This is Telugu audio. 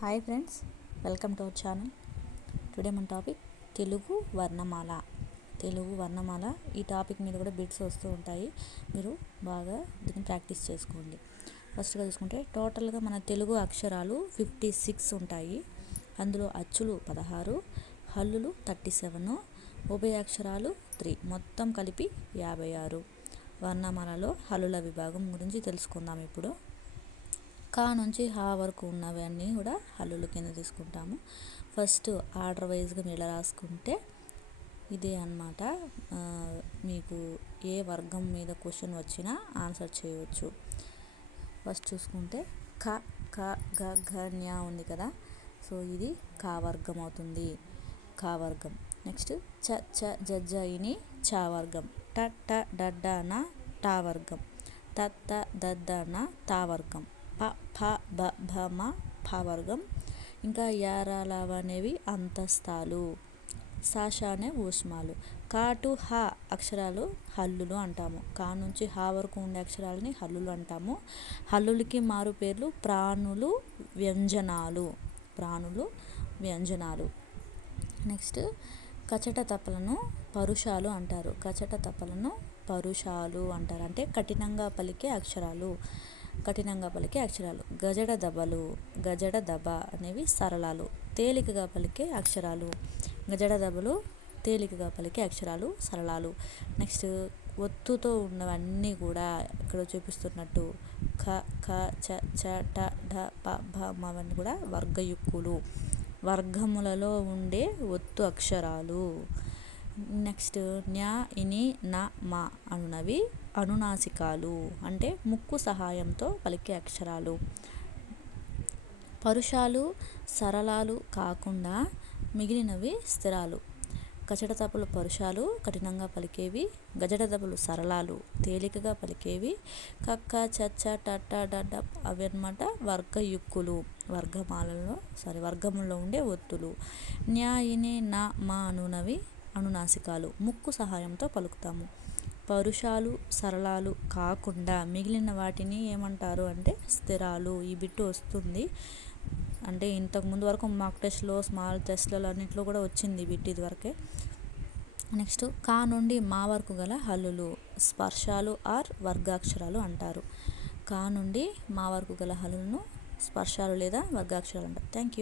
Hi friends welcome to our channel. Today మన టాపిక్ తెలుగు వర్ణమాల. తెలుగు వర్ణమాల ఈ టాపిక్ మీద కూడా బిట్స్ వస్తూ ఉంటాయి. మీరు బాగా దీన్ని ప్రాక్టీస్ చేసుకోండి. ఫస్ట్గా చూసుకుంటే టోటల్గా మన తెలుగు అక్షరాలు ఫిఫ్టీ సిక్స్ ఉంటాయి. అందులో అచ్చులు పదహారు హల్లులు థర్టీ సెవెన్ ఉభయ అక్షరాలు త్రీ మొత్తం కలిపి యాభై ఆరు. వర్ణమాలలో హల్లుల విభాగం గురించి తెలుసుకుందాం ఇప్పుడు. కా నుంచి హా వరకు ఉన్నవన్నీ కూడా హల్లుల కింద తీసుకుంటాము. ఫస్ట్ ఆర్డర్ వైజ్గా మీరు రాసుకుంటే ఇదే అనమాట మీకు ఏ వర్గం మీద క్వశ్చన్ వచ్చినా ఆన్సర్ చేయవచ్చు. ఫస్ట్ చూసుకుంటే క క గ ఘ న్యా ఉంది కదా. సో ఇది కా వర్గం అవుతుంది. కా వర్గం. నెక్స్ట్ చ చ జజ్జ ఇని చా వర్గం. ట ట డడ్డ టా వర్గం. త త దద్ద తా వర్గం. ప ఫ బ భ మ ఫ వర్గం. ఇంకా యారాలవ అనేవి అంతస్తాలు సాష అనే ఊష్మాలు. కాటు హ అక్షరాలు హల్లులు అంటాము. కా నుంచి హ వరకు ఉండే అక్షరాలని హల్లులు అంటాము. హల్లులకి మారు పేర్లు ప్రాణులు వ్యంజనాలు. ప్రాణులు వ్యంజనాలు. నెక్స్ట్ కచట తపలను పరుషాలు అంటారు. కచట తపలను పరుషాలు అంటారు. అంటే కఠినంగా పలికే అక్షరాలు. కఠినంగా పలికే అక్షరాలు. గజడ దబలు గజడ దబ అనేవి సరళాలు. తేలికగా పలికే అక్షరాలు. గజడ దబలు తేలికగా పలికే అక్షరాలు సరళాలు. నెక్స్ట్ ఒత్తుతో ఉన్నవన్నీ కూడా ఇక్కడ చూపిస్తున్నట్టు ఖ ఖ చ చ ట ఢ ప భ అవన్నీ కూడా వర్గయుక్కులు వర్గములలో ఉండే ఒత్తు అక్షరాలు. నెక్స్ట్ న్యా ఇని న మా అనునవి అనునాసికాలు. అంటే ముక్కు సహాయంతో పలికే అక్షరాలు. పరుషాలు సరళాలు కాకుండా మిగిలినవి స్థిరాలు. కచట తప్పులు పరుషాలు కఠినంగా పలికేవి గజడ దెబ్బలు సరళాలు తేలికగా పలికేవి కక్క చచ్చ టట్ట డడ్డ అవి అనమాట వర్గయుక్కులు వర్గమాలలో సారీ వర్గములో ఉండే ఒత్తులు. న్యాయిని నా మా అనునవి అనునాసికాలు ముక్కు సహాయంతో పలుకుతాము. పరుషాలు సరళాలు కాకుండా మిగిలిన వాటిని ఏమంటారు అంటే స్థిరాలు. ఈ బిట్టు వస్తుంది. అంటే ఇంతకుముందు వరకు మాక్ టెస్ట్లో స్మాల్ టెస్ట్లలో అన్నింటిలో కూడా వచ్చింది బిట్ ఇది వరకే నెక్స్ట్ కా నుండి మా వరకు గల హల్లులు స్పర్శాలు ఆర్ వర్గాక్షరాలు అంటారు. కా నుండి మా వరకు గల హల్లులను స్పర్శాలు లేదా వర్గాక్షరాలు అంటారు. Thank you